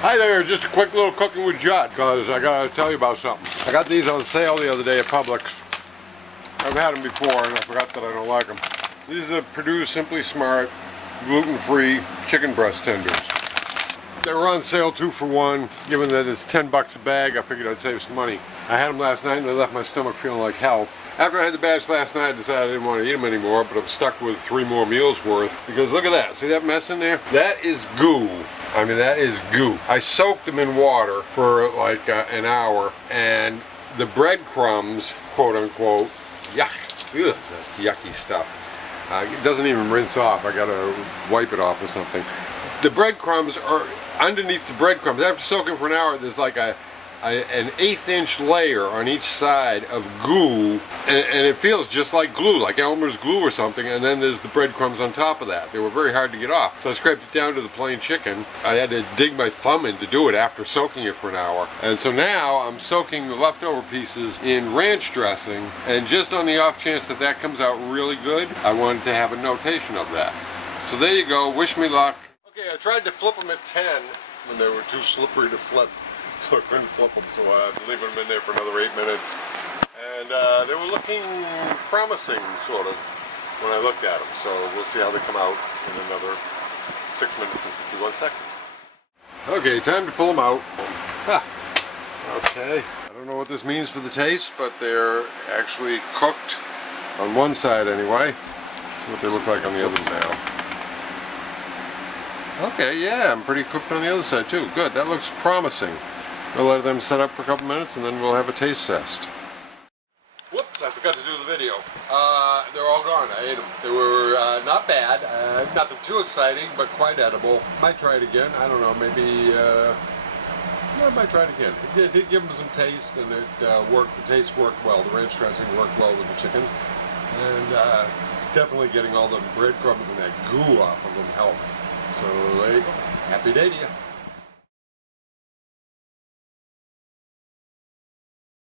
Hi there, just a quick little cooking with Jud, because I gotta tell you about something. I got these on sale the other day at Publix. I've had them before and I forgot that I don't like them. These are the Purdue Simply Smart gluten-free chicken breast tenders. They were on sale 2 for 1. Given that it's 10 bucks a bag, I figured I'd save some money. I had them last night and they left my stomach feeling like hell. After I had the batch last night, I decided I didn't want to eat them anymore, but I'm stuck with 3 more meals worth. Because look at that, see that mess in there? That is goo. I mean, that is goo. I soaked them in water for like an hour, and the breadcrumbs, quote unquote, yuck, ugh, that's yucky stuff. It doesn't even rinse off. I gotta wipe it off or something. The breadcrumbs are underneath the breadcrumbs. After soaking for an hour, there's like an 1/8 inch layer on each side of goo, and it feels just like glue, like Elmer's glue or something, and then there's the breadcrumbs on top of that. They were very hard to get off. So I scraped it down to the plain chicken. I had to dig my thumb in to do it after soaking it for an hour. And so now I'm soaking the leftover pieces in ranch dressing, and just on the off chance that that comes out really good, I wanted to have a notation of that. So there you go, wish me luck. Okay, I tried to flip them at 10 when they were too slippery to flip. So I couldn't flip them, so I had to leave them in there for another 8 minutes. And they were looking promising, sort of, when I looked at them. So we'll see how they come out in another 6 minutes and 51 seconds. Okay, time to pull them out. Ha. Okay, I don't know what this means for the taste, but they're actually cooked on one side anyway. Let's see what they look like on the other now. Okay, yeah, I'm pretty cooked on the other side too. Good, that looks promising. We'll let them set up for a couple minutes and then we'll have a taste test. Whoops, I forgot to do the video. They're all gone, I ate them. They were not bad, nothing too exciting, but quite edible. Might try it again, I don't know, maybe, I might try it again. It did give them some taste, and it worked, the taste worked well. The ranch dressing worked well with the chicken. And definitely getting all the breadcrumbs and that goo off of them helped. So, happy day to you.